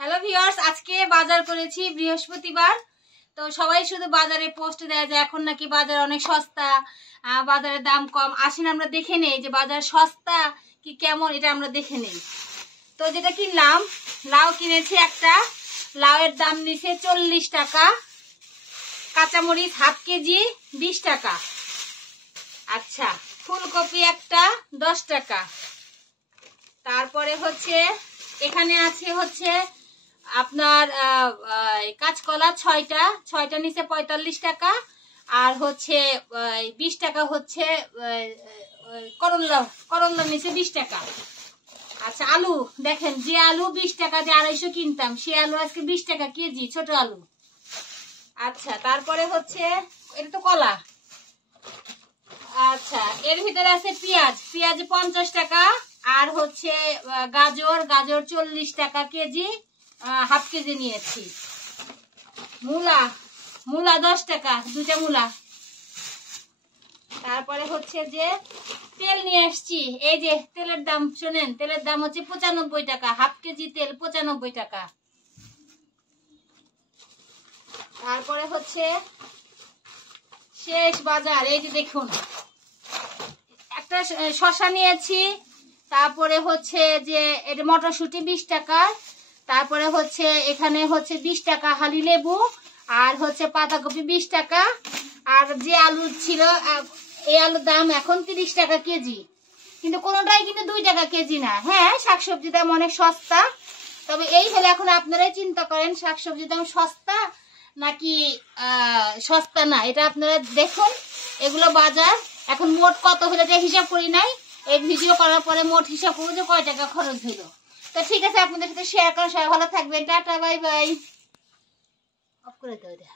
Hello viewers, আজকে বাজার করেছি বৃহস্পতিবার। তো সবাই শুধু বাজারে পোস্ট দেয় যে এখন নাকি বাজার অনেক সস্তা, বাজারের দাম কম। আসেন আমরা দেখে নেই যে বাজার সস্তা কি কেমন, এটা আমরা দেখে নেই। তো যেটা কিনলাম, লাউ কিনেছি একটা, লাউয়ের দাম নিছে 40 টাকা। কাঁচামরিচ হাফ কেজি 20 টাকা। আচ্ছা, ফুলকপি একটা 10 টাকা। তারপরে হচ্ছে এখানে আছে হচ্ছে আপনার কাঁচকলা 6টা নিচে 45 টাকা। আর হচ্ছে 20 টাকা হচ্ছে করল্লা নিচে 20 টাকা। আচ্ছা, আলু দেখেন, যে আলু 20 টাকা যে 250 কিনতাম, সে আলু আজকে 20 টাকা কেজি, ছোট আলু। আচ্ছা, তারপরে হচ্ছে এটা তো কলা। আচ্ছা, এর ভিতরে আছে পেঁয়াজ 50 টাকা। আর হচ্ছে গাজর 40 টাকা কেজি, হাফ কেজি নিয়েছি। মূলা 10 টাকা, 2টা মূলা। তারপরে হচ্ছে যে তেল নিয়ে আসছি, এই যে তেলের দাম শোনেন, তেলের দাম হচ্ছে 95 টাকা, হাফ কেজি তেল 95 টাকা। তারপরে হচ্ছে শেষ বাজার, এই যে দেখুন, একটা শসা নিয়েছি। তারপরে হচ্ছে যে এটা মটরশুঁটি 20 টাকা। তারপরে হচ্ছে এখানে হচ্ছে 20 টাকা হালি লেবু। আর হচ্ছে পাতাকপি 20 টাকা। আর যে আলু ছিল, এই আলুর দাম এখন 30 টাকা কেজি, কিন্তু কোনোটাই কিন্তু 2 টাকা কেজি না। হ্যাঁ, শাকসবজির দাম অনেক সস্তা। তবে এই হলে এখন আপনারাই চিন্তা করেন শাকসবজির দাম সস্তা নাকি সস্তা না, এটা আপনারা দেখুন। এগুলো বাজার এখন মোট কত হলো এটা হিসাব করি নাই, এই ভিডিও করার পরে মোট হিসাব করবো যে কয় টাকা খরচ হলো। তো ঠিক আছে, আপনাদের সাথে শেয়ার করেন। সবাই ভালো থাকবেন, টাটা, বাই বাই। অফ করে দাও এটা।